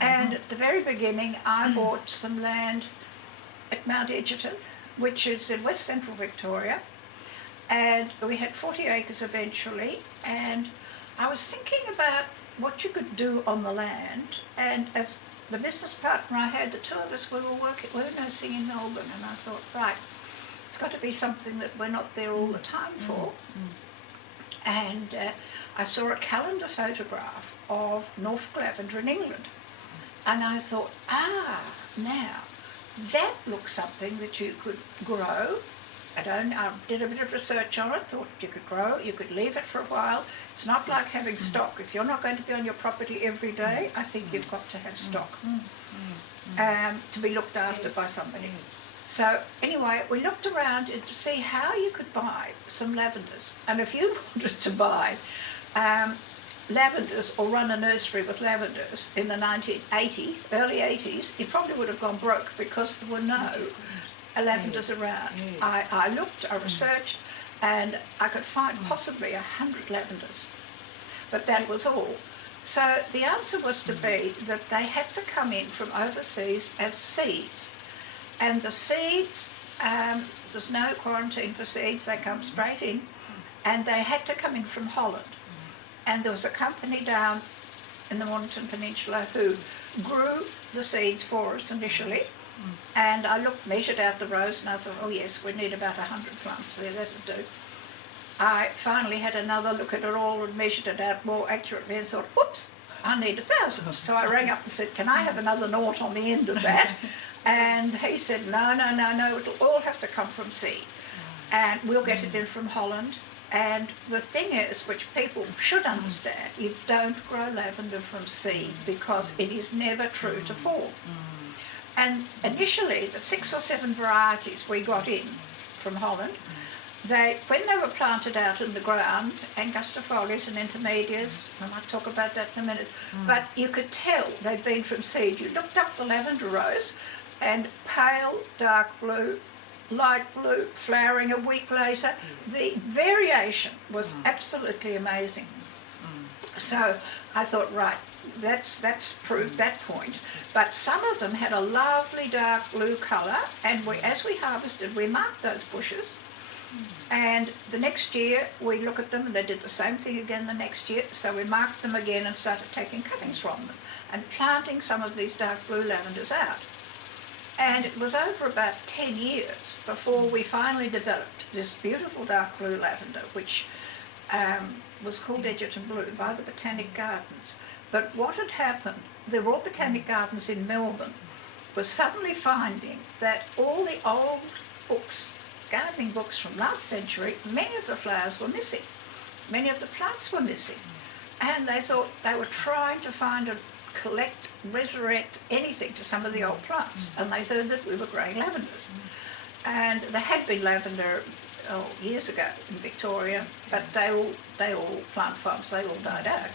And at the very beginning, I bought some land at Mount Egerton, which is in West Central Victoria, and we had 40 acres eventually, and I was thinking about what you could do on the land, and as the business partner I had, the two of us, we were nursing in Melbourne, and I thought, right, it's got to be something that we're not there all the time for. And I saw a calendar photograph of Norfolk lavender in England, and I thought, now that looks something that you could grow. I did a bit of research on it, thought you could grow it, you could leave it for a while. It's not like having stock. If you're not going to be on your property every day, I think you've got to have stock to be looked after by somebody. So anyway, we looked around to see how you could buy some lavenders. And if you wanted to buy lavenders or run a nursery with lavenders in the early 80s, you probably would have gone broke because there were no lavenders around. I looked, I researched, and I could find possibly 100 lavenders, but that was all. So the answer was to be that they had to come in from overseas as seeds, and the seeds, there's no quarantine for seeds, they come straight in, and they had to come in from Holland. And there was a company down in the Mornington Peninsula who grew the seeds for us initially. And I measured out the rows, and I thought, oh yes, we need about 100 plants there, that'll do. I finally had another look at it all and measured it out more accurately and thought, whoops, I need 1,000. So I rang up and said, can I have another nought on the end of that? And he said, no, it'll all have to come from seed. And we'll get it in from Holland. And the thing is, which people should understand, you don't grow lavender from seed because it is never true to form. And initially, the 6 or 7 varieties we got in from Holland, when they were planted out in the ground, angustifolias and intermedias, I might talk about that in a minute, but you could tell they'd been from seed. You looked up the lavender rows, and pale, dark blue, light blue, flowering a week later. The variation was absolutely amazing. So I thought, right, that's proved that point. But some of them had a lovely dark blue colour, and as we harvested, we marked those bushes. And the next year we look at them, and they did the same thing again the next year. So we marked them again and started taking cuttings from them and planting some of these dark blue lavenders out. And it was over about 10 years before we finally developed this beautiful dark blue lavender, which was called Egerton Blue by the Botanic Gardens. But what had happened, the Royal Botanic Gardens in Melbourne was suddenly finding that all the old books, gardening books from last century, many of the flowers were missing. Many of the plants were missing. And they thought they were trying to find collect, resurrect anything to some of the old plants, and they heard that we were growing lavenders. And there had been lavender years ago in Victoria, but they all plant farms, they all died out.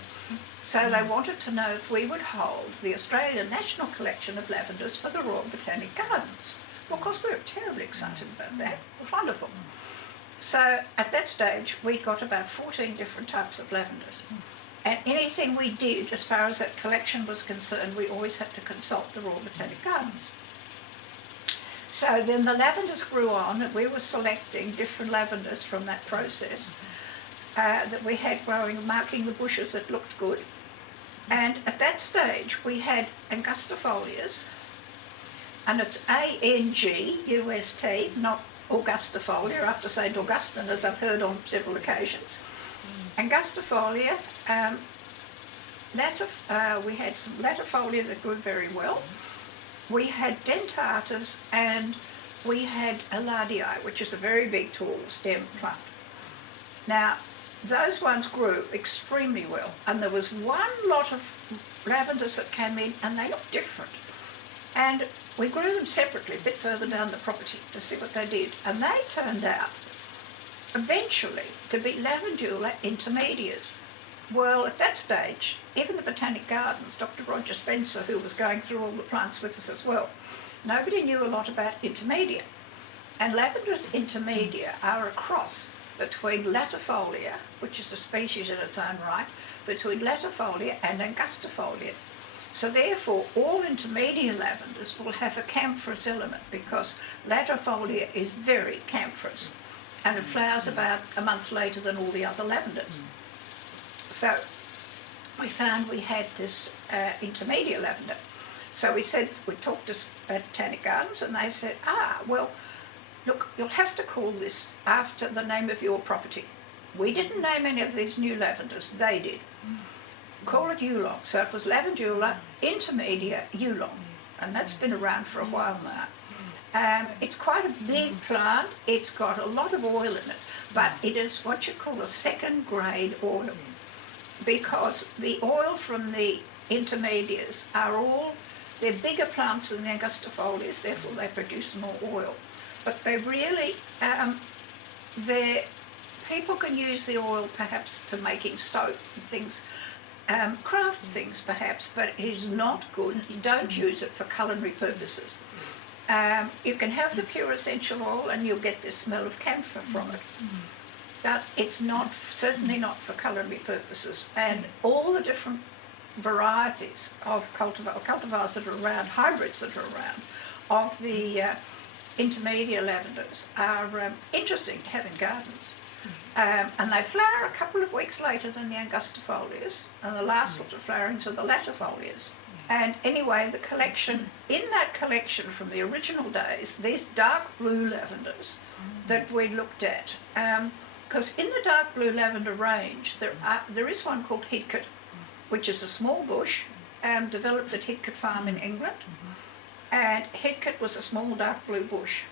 So they wanted to know if we would hold the Australian National Collection of lavenders for the Royal Botanic Gardens. Well, of course, we were terribly excited about that. It was wonderful. So at that stage, we got about 14 different types of lavenders. And anything we did, as far as that collection was concerned, we always had to consult the Royal Botanic Gardens. So then the lavenders grew on, and we were selecting different lavenders from that process that we had growing, marking the bushes that looked good. And at that stage, we had angustifolias, and it's A-N-G-U-S-T, not Augustifolia, after St. Augustine, as I've heard on several occasions. Angustifolia, we had some latifolia that grew very well. We had dentatas, and we had Alardii, which is a very big, tall stem plant. Now, those ones grew extremely well, and there was one lot of lavenders that came in, and they looked different. And we grew them separately, a bit further down the property, to see what they did, and they turned out eventually to be lavandula intermedias. Well, at that stage, even the Botanic Gardens, Dr. Roger Spencer, who was going through all the plants with us as well, nobody knew a lot about intermedia. And Lavender's intermedia are a cross between latifolia, which is a species in its own right, between latifolia and angustifolia. So therefore, all intermediate lavenders will have a camphorous element because latifolia is very camphorous and it flowers about a month later than all the other lavenders. So we found we had this intermediate lavender. So we talked to Botanic Gardens and they said, well, look, you'll have to call this after the name of your property. We didn't name any of these new lavenders, they did. Call it Yuulong. So it was Lavandula Intermedia Yuulong, and that's been around for a while now. It's quite a big plant. It's got a lot of oil in it, but it is what you call a second grade oil because the oil from the intermediates they're bigger plants than the angustifolias, therefore they produce more oil. But they really, people can use the oil perhaps for making soap and things, craft things perhaps, but it is not good. You don't use it for culinary purposes. You can have the pure essential oil and you'll get this smell of camphor from it. But it's certainly not for culinary purposes. And all the different varieties of cultivars that are around, hybrids that are around, of the intermediate lavenders are interesting to have in gardens. And they flower a couple of weeks later than the angustifolias, and the last sort of flowerings are the latifolias. And anyway, in that collection from the original days, these dark blue lavenders that we looked at, because in the dark blue lavender range, there is one called Hidcote, which is a small bush, developed at Hidcote Farm in England. And Hidcote was a small dark blue bush.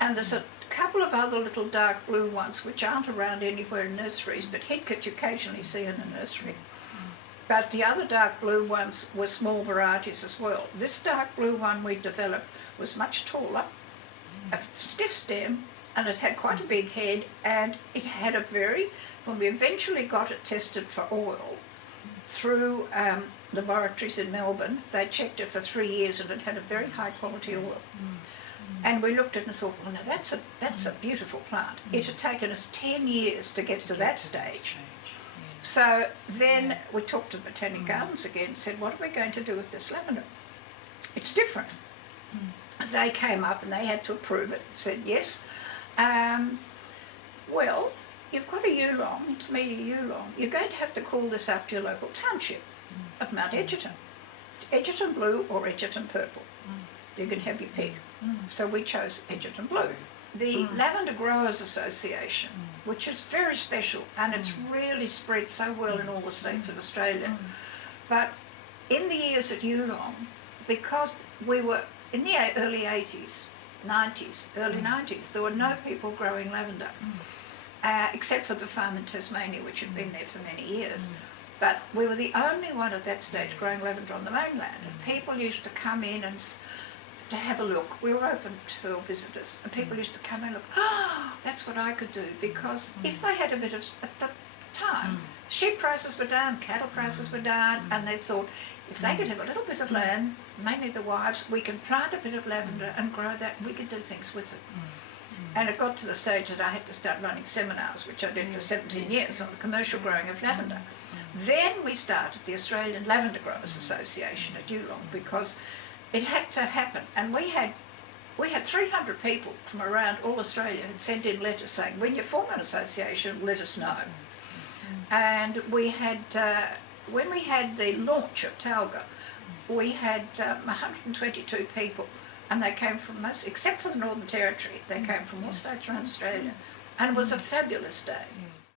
And there's a couple of other little dark blue ones which aren't around anywhere in nurseries, but Hidcote you occasionally see in a nursery. But the other dark blue ones were small varieties as well. This dark blue one we developed was much taller, a stiff stem, and it had quite a big head, and it had when we eventually got it tested for oil through laboratories in Melbourne, they checked it for 3 years and it had a very high quality oil. And we looked at it and thought, well, now that's a beautiful plant. It had taken us 10 years to get to that stage. So then we talked to Botanic Gardens again and said, what are we going to do with this lavender? It's different. They came up and they had to approve it and said, yes. Well, you've got a Yuulong, intermediate Yuulong. You're going to have to call this after your local township of Mount Egerton. It's Egerton Blue or Egerton Purple. You can have your pick. So we chose Egerton Blue. The Lavender Growers Association, which is very special, and it's really spread so well in all the states of Australia. But in the years at Yuulong, because we were in the early 80s, 90s, early 90s, there were no people growing lavender, except for the farm in Tasmania, which had been there for many years. But we were the only one at that stage growing lavender on the mainland, and people used to come in and to have a look. We were open to visitors, and people used to come and look, that's what I could do, because if they had a bit of, at the time, sheep prices were down, cattle prices were down, and they thought, if they could have a little bit of land, mainly the wives, we can plant a bit of lavender and grow that, and we could do things with it. And it got to the stage that I had to start running seminars, which I did for 17 years, on the commercial growing of lavender. Then we started the Australian Lavender Growers Association at Yuulong, because it had to happen. And we had 300 people from around all Australia who'd sent in letters saying, when you form an association, let us know. And we had, when we had the launch of TALGA, we had 122 people, and they came from most, except for the Northern Territory, they came from all states around Australia. And it was a fabulous day.